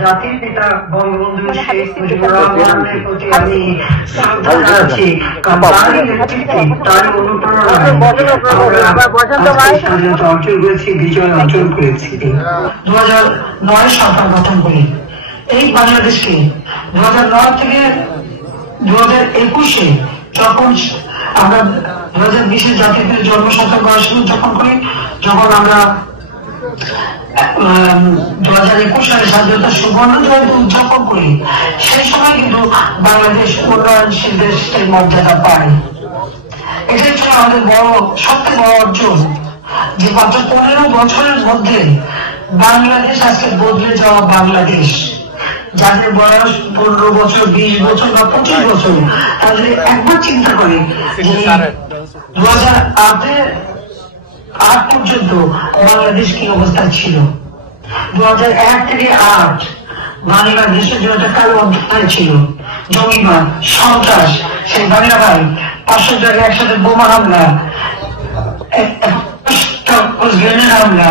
জাতির পিতা বঙ্গবন্ধু শেখ মুজিবুর রহমানের প্রতি আমি শ্রদ্ধা জানাচ্ছি। তার অনুপ্রেরণায় স্বাধীনতা অর্জন করেছি, বিজয় অর্জন করেছি। 2009 সরকার গঠন করি। এই বাংলাদেশকে 2009 থেকে 2021 যখন আমরা 2020 জাতির পিতা জন্ম শতক বর্ষ উদযাপন করি, যখন আমরা 2021 সালে স্বাধীনতা সুবর্ণ জয়ন্তী উদযাপন করি, সেই সময় কিন্তু বাংলাদেশ উন্নয়নশীল দেশের মর্যাদা পায়। এটাই ছিল আমাদের সবচেয়ে বড় অর্জন, যে মাত্র 15 বছরের মধ্যে বাংলাদেশ আজকে বদলে যাওয়া বাংলাদেশ। যাদের বয়স 15 বছর, 20 বছর বা 25 বছর, তাদের একবার চিন্তা করে যে 2008 পর্যন্ত বাংলাদেশ কি অবস্থা ছিল। 2001 থেকে 8 বাংলাদেশের জন্য একটা কালো অধ্যায় ছিল। জঙ্গিবাদ, সন্ত্রাস, সেই বাংলা ভাই 500 জায়গায় একসাথে বোমা হামলা, হামলা,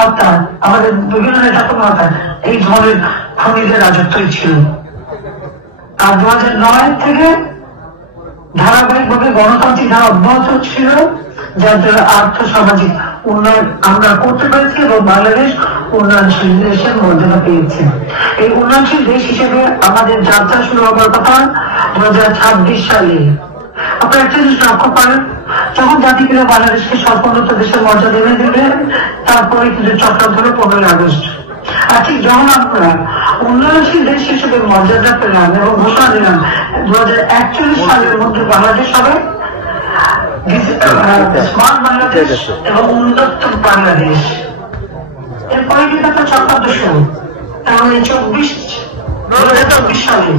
হত্যা, আমাদের বিভিন্ন নেতা হত্যা, এই ধরনের খুনিদের রাজত্বই ছিল। আর 2009 থেকে ধারাবাহিকভাবে গণতান্ত্রিক ধারা অব্যাহত ছিল, যার দ্বারা আর্থ সামাজিক উন্নয়ন আমরা করতে পেরেছি এবং বাংলাদেশ উন্নয়নশীল দেশের মর্যাদা পেয়েছে। এই উন্নয়নশীল দেশ হিসেবে আমাদের যাত্রা শুরু হবার কথা 2026 সালে। আপনারা একটা জিনিস লক্ষ্য করেন, যখন জাতিপিতা বাংলাদেশকে সর্বোন্নত দেশের মর্যাদা এনে দেবে, তারপরে কিন্তু চক্রান্ত হলো 15 আগস্ট। আর ঠিক যখন আমরা উন্নয়নশীল দেশ হিসেবে মর্যাদা পেলাম এবং ঘোষণা দিলাম 2041 সালের মধ্যে বাংলাদেশ হবে স্মার্ট বাংলাদেশ এবং উন্নত বাংলাদেশ, এরপরে কিন্তু একটা চক্রান্ত শুরু। এবং এই 2024 সালে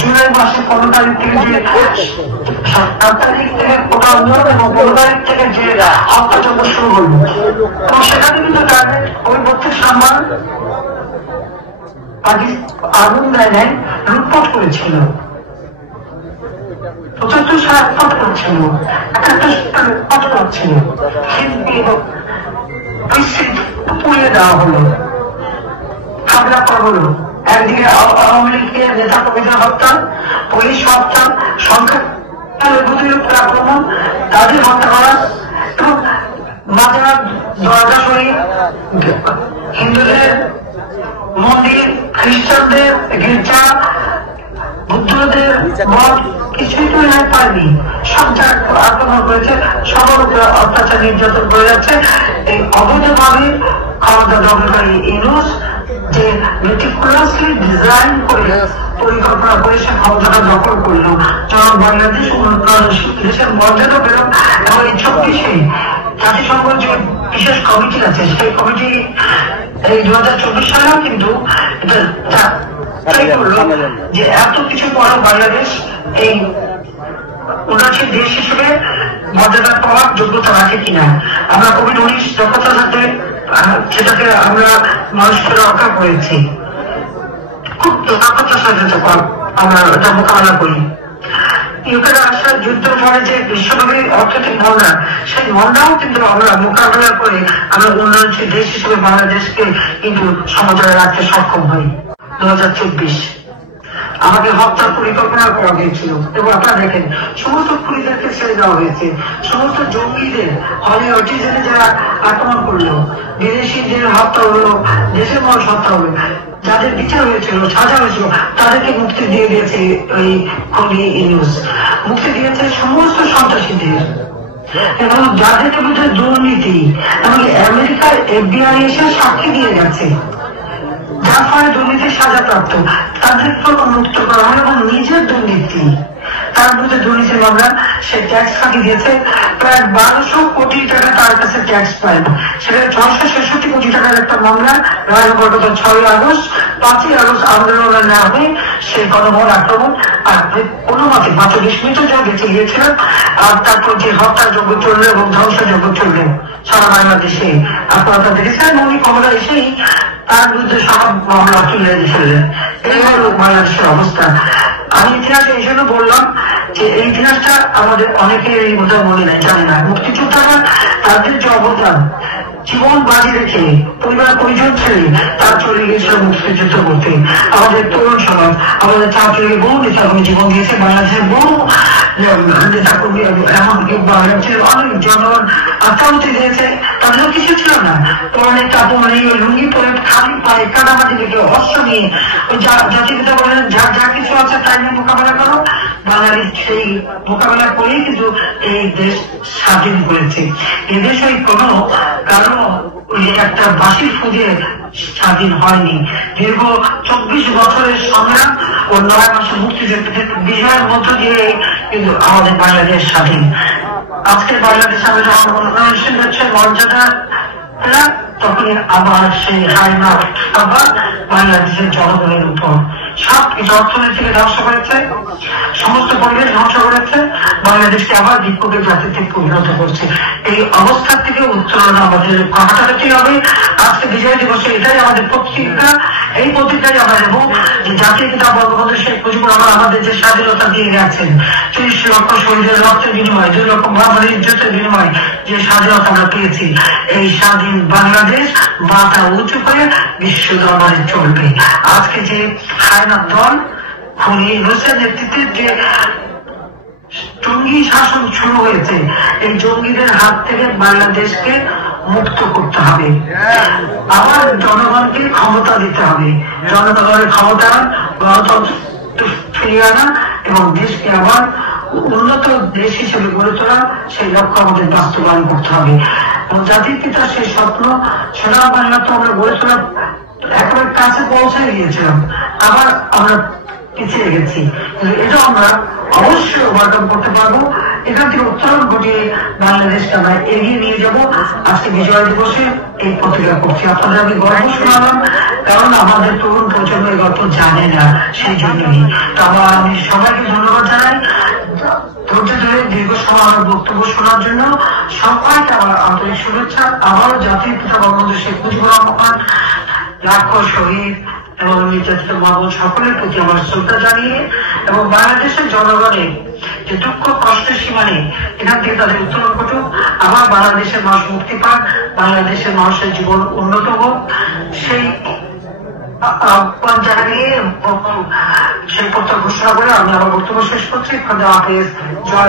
জুলাই মাসে 15 তারিখ থেকে যে 7 তারিখ থেকে প্রকাশ এবং 15 তারিখ থেকে যে হত্যাযজ্ঞ শুরু হলো, এবং সেখানে কিন্তু ওই 32 সামান আগুন দেয় নাই, লুটপাট করেছিল, 75 সাল লুটপাট করেছিল, 71 সাল লুটপাট করেছিল, পুড়িয়ে দেওয়া হলো, হামলা করা হলো। একদিকে আওয়ামী লীগের নেতা কর্মীদের হত্যা, পুলিশ হত্যা, সংখ্যালঘুদের উপর আক্রমণ, তাদের হত্যা করা, এবং মাজার, দরগা শরীফ, হিন্দুদের মন্দির, খ্রিস্টানদের গির্জা, বুদ্ধদের মঠ, কিছুই তো রেহাই পায়নি। সব জায়গায় আক্রমণ করেছে, সবার উপরে অত্যাচার নির্যাতন করে যাচ্ছে। এই অবৈধভাবে ক্ষমতা দখলকারী ইউনূস যে মেটিকুলাসলি ডিজাইন করে পরিকল্পনা করে সে ক্ষমতাটা দখল করলো, যখন বাংলাদেশ দেশের মর্যাদা পেল। এবং এই 24-এ জাতিসংঘ যে বিশেষ কমিটি আছে, সেই কমিটি এই 2024 সালেও কিন্তু যে এত কিছু পরে বাংলাদেশ এই উন্নয়নশীল দেশ হিসেবে মর্যাদা পাওয়ার যোগ্যতা রাখে কিনা। আমরা কোভিড-19 দক্ষতার সাথে সেটাকে আমরা মানুষকে রক্ষা করেছি, খুব দক্ষতার সাথে আমরা এটা মোকাবেলা করি। ইউক্রেন রাশিয়ার যুদ্ধের ফলে যে বিশ্বব্যাপী অর্থনৈতিক মন্দা, সেই মন্দাও কিন্তু আমরা মোকাবেলা করে আমরা উন্নয়নশীল দেশ হিসেবে বাংলাদেশকে কিন্তু সমঝোতায় রাখতে সক্ষম হই। 2024 আমাকে হত্যার পরিকল্পনা করা হয়েছিল, এবং আপনারা দেখেন সমস্ত খুনিদেরকে ছেড়ে দেওয়া হয়েছে। সমস্ত জঙ্গিদের হলে অটিজেনে যারা আক্রমণ করলো, বিদেশিদের হত্যা হলো, দেশের মানুষ হত্যা হলো, যাদের বিচার হয়েছিল, সাজা হয়েছিল, তাদেরকে মুক্তি দিয়ে দিয়েছে ওই খুনি ইউনূস। মুক্তি দিয়েছে সমস্ত সন্ত্রাসীদের, এবং যাদের বিরুদ্ধে দুর্নীতি, এমনকি আমেরিকার FBI এসে সাক্ষী দিয়ে গেছে, যার ফলে দুর্নীতির সাজাপ্রাপ্ত তাদেরকে মুক্ত করা হয়। এবং নিজের দুর্নীতি, তার বিরুদ্ধে দুর্নীতির মামলা, সে ট্যাক্স ফাঁকি দিয়েছে, প্রায় 1200 কোটি টাকা তার কাছে ট্যাক্স পায়। সেটা 666 কোটি টাকার একটা মামলা রাজপথে 6 আগস্ট 5 আগস্ট আন্দোলনের নামে সেই গণভবন আক্রমণ, আর কোনো মতে মাত্র 20 মিনিটের জন্য বেঁচে গিয়েছিল। আর তারপর যে হত্যাযজ্ঞ চললো এবং ধ্বংসযজ্ঞ চললো সারা বাংলাদেশে, আপনারা দেখেছেন। মৌলিক ক্ষমতা এসেই তার বিরুদ্ধে সব মামলা তুলে দিয়েছিলেন। এই হলো বাংলাদেশের অবস্থা। আমি ইতিহাস এই জন্য বললাম যে এই ইতিহাসটা আমাদের অনেকের এই বোধহয় মনে নেই, জানে না। মুক্তিযোদ্ধারা তাদের যে অবদান, জীবন বাজি রেখে পরিবার পরিজন ছেড়ে তারা চলে গিয়েছিল মুক্তিযুদ্ধ করতে। আমাদের তরুণ সমাজ, আমাদের ছাত্রীর বহু নেতাকর্মী জীবন দিয়েছে, বাংলাদেশের বহু নেতাকর্মী এমনকি বাংলাদেশের অনেক জনগণ আত্মাহুতি দিয়েছে। তাদেরও কিছু ছিল না, পরনে কাপড় নেই, ওই লুঙ্গি পরে খালি পায়ে কাদামাটি থেকে অস্ত্র নিয়ে ওই জাতির পিতা বলেন যা যা কিছু আছে তাই নিয়ে মোকাবেলা করো। বাঙালি সেই মোকাবেলা করেই কিন্তু এই দেশ স্বাধীন করেছে। এদেশ ওই কোনো কারণ একটা বাসি ফুঁজে স্বাধীন হয়নি। দীর্ঘ 24 বছরের সংগ্রাম ও 9 মাসের মুক্তিযুদ্ধের বিজয়ের মধ্য দিয়ে কিন্তু আমাদের বাংলাদেশ স্বাধীন। আজকে বাংলাদেশ আমাদের অন্বেষণ হচ্ছে মর্যাদা পেলাম, তখনই আবার সেই হাইনা আবার বাংলাদেশের জনগণের উপর সব কিছু অর্থনীতিকে ধ্বংস করেছে, সমস্ত পরিবেশ ধ্বংস করেছে, বাংলাদেশকে আবার বিক্ষোভের জাতিতে পরিণত করছে। এই অবস্থা থেকে উত্তরণ আমাদের হাঁটাহাঁটি হবে। আজকে বিজয় দিবসে এটাই আমাদের প্রতিজ্ঞা, এই প্রতিজ্ঞায় আমরা নেব যে জাতির পিতা বঙ্গবন্ধু শেখ মুজিবুর রহমান আমাদের যে স্বাধীনতা দিয়ে গেছেন, 30 লক্ষ শহীদের রক্তের বিনিময়ে, 2 লক্ষ বাঙালির ইজ্জতের বিনিময়ে যে স্বাধীনতা আমরা পেয়েছি, এই স্বাধীন বাংলাদেশ মাথা উঁচু করে বিশ্ব দরবারে চলবে। আজকে যে হায়না দল খুনি হোসেন নেতৃত্বের যে জঙ্গি শাসন শুরু হয়েছে, এই জঙ্গিদের হাত থেকে বাংলাদেশকে মুক্ত করতে হবে, আবার জনগণকে ক্ষমতা দিতে হবে, জনগণের ক্ষমতা গণতন্ত্র ফিরিয়ে আনা এবং দেশকে আবার উন্নত দেশ হিসেবে গড়ে তোলা, সেই লক্ষ্য আমাদের বাস্তবায়ন করতে হবে। এবং জাতির পিতার সেই স্বপ্ন সোনার বাংলা তো আমরা গড়ে তোলা একেবারে কাছে পৌঁছে গিয়েছিলাম, আবার আমরা পিছিয়ে গেছি, কিন্তু এটা আমরা অবশ্যই ওভারকাম করতে পারবো। এখান থেকে উত্তরণ ঘটিয়ে বাংলাদেশকে আমরা এগিয়ে নিয়ে যাব। আজকে বিজয় দিবসে এই প্রতিজ্ঞা করছি। আপনাদের আমি গর্ব শোনালাম, কারণ আমাদের তরুণ প্রজন্ম এই গল্প জানে না, সেই জন্যই। আবার আমি সবাইকে ধন্যবাদ জানাই ধৈর্য ধরে দীর্ঘ সময় আমার বক্তব্য শোনার জন্য। সবাইকে আমার আন্তরিক শুভেচ্ছা। আবারও জাতির পিতা বঙ্গবন্ধু শেখ মুজিবুর রহমান, লাখো শহীদ এবং নির্যাতিত মহাবল সকলের প্রতি আমার শ্রদ্ধা জানিয়ে এবং বাংলাদেশের জনগণের যে দুঃখ কষ্টের সীমা নেই, এখান থেকে তাদের উত্তরণ ঘটুক, আবার বাংলাদেশের মানুষ মুক্তি পাক, বাংলাদেশের মানুষের জীবন উন্নত হোক, সেই আহ্বান জানিয়ে সেই প্রত্যাশা ঘোষণা করে আমি আমার বক্তব্য শেষ করছি। খোদা হাফেজ। জয়।